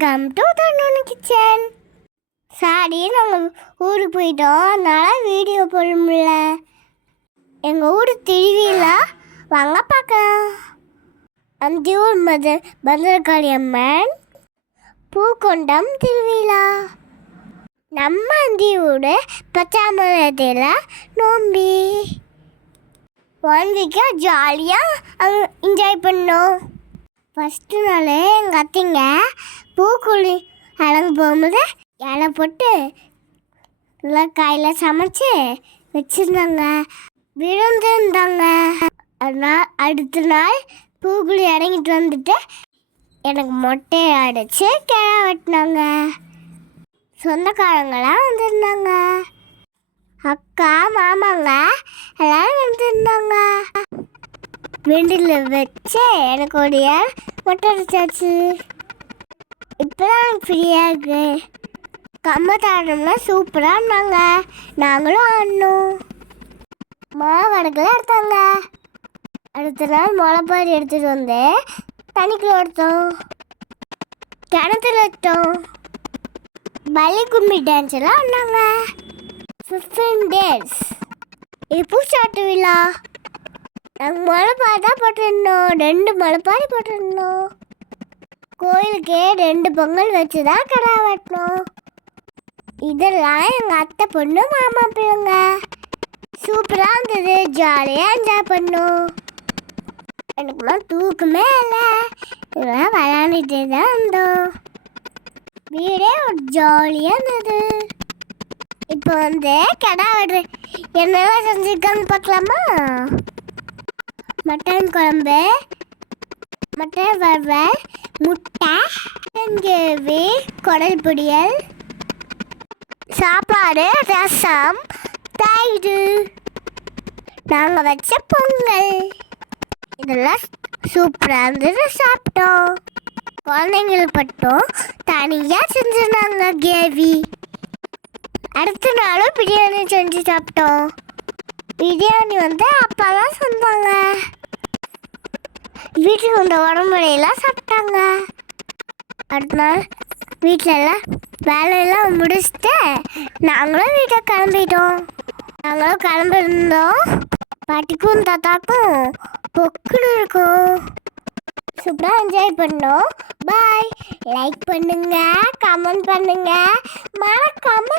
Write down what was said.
Welcome to தன்னோட kitchen. Sorry, நாங்கள் ஊருக்கு போயிட்டோம், அதனால் வீடியோ போட முடியல. எங்கள் ஊர் திருவிழா வாங்க பார்க்கலாம். அந்தியூர் பத்ரகாளி அம்மன் பூக்கொண்டம் திருவிழா. நம்ம அந்தியூர் பச்சாமலத்தில் நோம்பி 1 வீக்காக ஜாலியாக அங்கே என்ஜாய் பண்ணோம். ஃபஸ்ட்டு நாள் எங்கள் அத்தைங்க பூக்குழி அலங்கு போகும்போது இலை போட்டு எல்லாம் காயில் சமைச்சு வச்சுருந்தாங்க, விழுந்துருந்தாங்க. அதனால் அடுத்த நாள் பூக்குழி அடங்கிட்டு வந்துட்டு எனக்கு மொட்டையை அடித்து கிழா வெட்டினாங்க. சொந்தக்காரங்களாம் வந்திருந்தாங்க, அக்கா மாமாங்க எல்லோரும் வந்திருந்தாங்க. வெண்டில் வச்சு எனக்கு ஒரு மொட்டை அடிச்சாச்சு. இப்போ தான் எனக்கு ஃப்ரீயாக இருக்கு. கம்மத்தாடம்னா சூப்பராக இருந்தாங்க, நாங்களும் ஆடணும். மாவடக்கெல்லாம் எடுத்தாங்க. அடுத்த நாள் முளைப்பாரி எடுத்துகிட்டு வந்து தண்ணிக்குள்ள எடுத்தோம், கிணத்துல வச்சோம். பலி கும்மி டான்ஸ் எல்லாம் ஆடினாங்க. 15 days இது பூச்சாட்டு விழா. நாங்கள் முளைப்பாரி தான் போட்டிருந்தோம், 2 முளைப்பாரி போட்டிருந்தோம். கோயிலுக்கே 2 பொங்கல் வச்சு தான் கடா வெட்டினோம். இதெல்லாம் எங்கள் அத்தை பொண்ணு மாமா பிள்ளைங்க. சூப்பராக இருந்தது, ஜாலியாக என்ஜாய் பண்ணோம். எனக்குலாம் தூக்கமே இல்லை, இதெல்லாம் விளையாண்டுட்டே தான் இருந்தோம். வீடே ஒரு ஜாலியாக இருந்தது. இப்போ கடா வெட்டுற என்னெல்லாம் செஞ்சுருக்காங்க பார்க்கலாமா? மட்டன் குழம்பு, மட்டன் வறுவல், முட்டை, கிரேவி, குடல் பொரியல், சாப்பாடு, ரசம், தயிர், நாங்கள் வச்ச பொங்கல், இதெல்லாம் சூப்பராக இருந்தது. சாப்பிட்டோம். குழந்தைங்களுக்கு மட்டும் தனியாக செஞ்சுருந்தாங்க கிரேவி. அடுத்த நாளும் பிரியாணி செஞ்சு சாப்பிட்டோம். பிரியாணி அப்பா தான் சொன்னாங்க. வீட்டுக்கு வந்த உடம்புலையெல்லாம் சாப்பிட்டாங்க. அடுத்த நாள் வீட்டில் எல்லாம் வேலையெல்லாம் முடிச்சுட்டு நாங்களும் வீட்டை கிளம்பிட்டோம். நாங்களும் கிளம்பிருந்தோம். பாட்டிக்கும் தாத்தாக்கும் பொக்குன்னு இருக்கும். சூப்பராக என்ஜாய் பண்ணோம். பாய். லைக் பண்ணுங்க, கமெண்ட் பண்ணுங்க, மறக்காம